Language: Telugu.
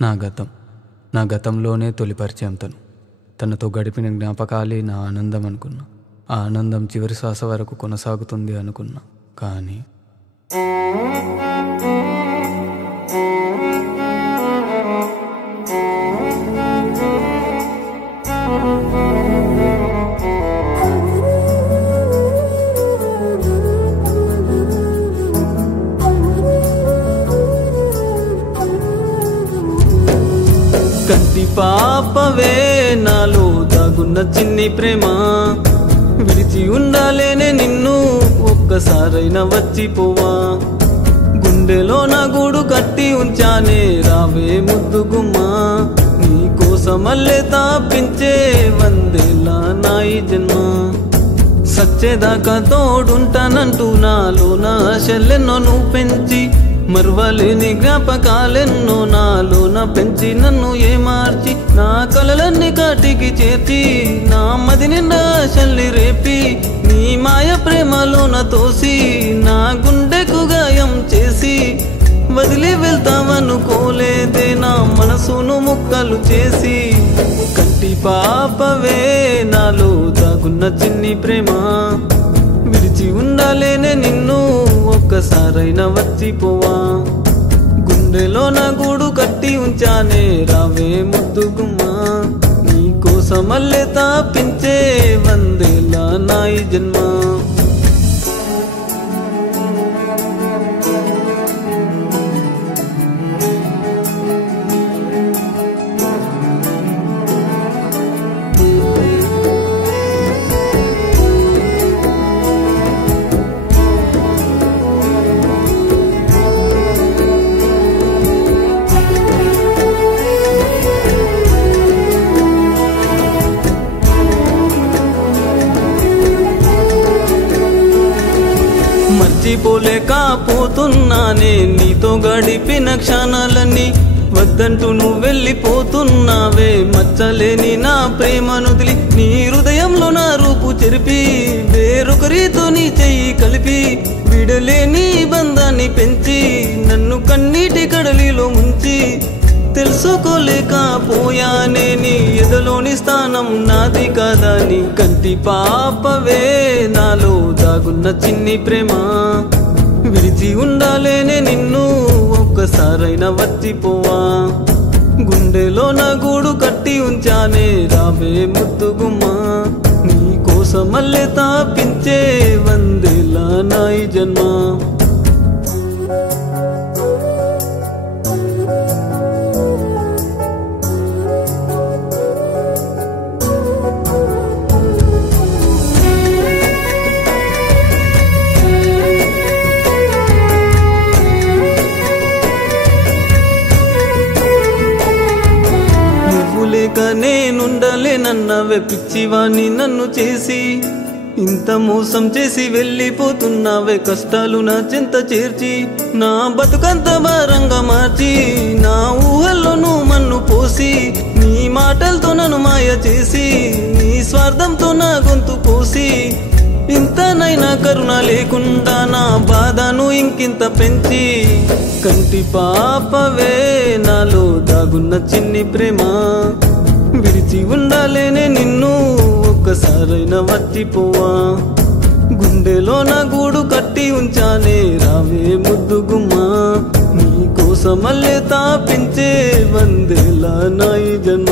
నా గతం నా గతంలోనే తొలి పరిచయం తనతో గడిపిన జ్ఞాపకాలే నా ఆనందం అనుకున్నా. ఆ ఆనందం చివరి శ్వాస వరకు కొనసాగుతుంది అనుకున్నా. కానీ కంటి పాపవే నాలో దాగున్న చిన్ని ప్రేమ, విడిచి ఉండాలేనే నిన్ను ఒక్కసారైనా వచ్చిపోవా. గుండెలో నా గూడు కట్టి ఉంచానే రావే ముద్దు గుమ్మా, నీ కోసమల్లే తాపించే వందేళ్ళ నా ఈ జన్మ. సచ్చేదాకా తోడుంటానంటూ నాలో నా ఆశలెన్నో నువ్వు పెంచి, మరువలేని జ్ఞాపకాలెన్నో నాలోన పెంచి నన్ను ఏమార్చి, నా కలలన్నీ కాటికి చేర్చి నా మది నిండా ఆశల్ని రేపి, నీ మాయ ప్రేమలోన తోసి నా గుండెకు గాయం చేసి, వదిలి వెళ్తామనుకోలేదే నా మనసును ముక్కలు చేసి. కంటి పాపవే నాలో దాగున్న చిన్ని ప్రేమ, విడిచి ఉండాలేనే నిన్ను ఒక్కసారైనా వచ్చిపోవా. గుండెలో నా గూడు కట్టి ఉంచానే రావే ముద్దు గుమ్మా, నీ కోసమల్లే తాపించే వందేళ్ళ నా ఈ జన్మ. మర్చిపోలేకపోతున్నానే నీతో గడిపిన క్షణాలని, వద్దంటూ నువ్వు వెళ్ళిపోతున్నావే మచ్చలేని నా ప్రేమనుదిలి. నీ హృదయంలో నా రూపు చెరిపి వేరొకరితో నీ చెయ్యి కలిపి, విడలేని బంధాన్ని పెంచి నన్ను కన్నీటి కడలిలో ముంచి, తెలుసుకోలేకపోయానే నీ ఎదలోని స్థానం నాది కాదని. కంటి పాపవే నాలో దాగున్న చిన్ని ప్రేమ, విడిచి ఉండాలేనే నిన్ను ఒక్కసారైనా వచ్చిపోవా. గుండెలో నా గూడు కట్టి ఉంచానే రావే ముద్దు గుమ్మా, నీ కోసమల్లే తాపించే వందేళ్ళ నా ఈ జన్మ. లేక నేనుండలేనన్నవే పిచ్చివాణ్ణి నన్ను చేసి, ఇంత మోసం చేసి వెళ్ళిపోతున్నావే కష్టాలు నా చెంత చేర్చి, నా బతుకంత భారంగా మార్చి నా ఊహల్లో నువ్వు మన్ను పోసి, నీ మాటలతో నన్ను మాయ చేసి నీ స్వార్థంతో నా గొంతు పోసి, ఇంతనైనా కరుణ లేకుండా నా బాధను ఇంకింత పెంచి. కంటి పాపవే నాలో దాగున్న చిన్ని ప్రేమ, విడిచి ఉండాలేనే నిన్ను ఒక్కసారైనా వచ్చిపోవా. గుండెలో నా గూడు కట్టి ఉంచానే రావే ముద్దు గుమ్మా, నీ కోసమల్లే తాపించే వందేళ్ళ నా ఈ జన్మ.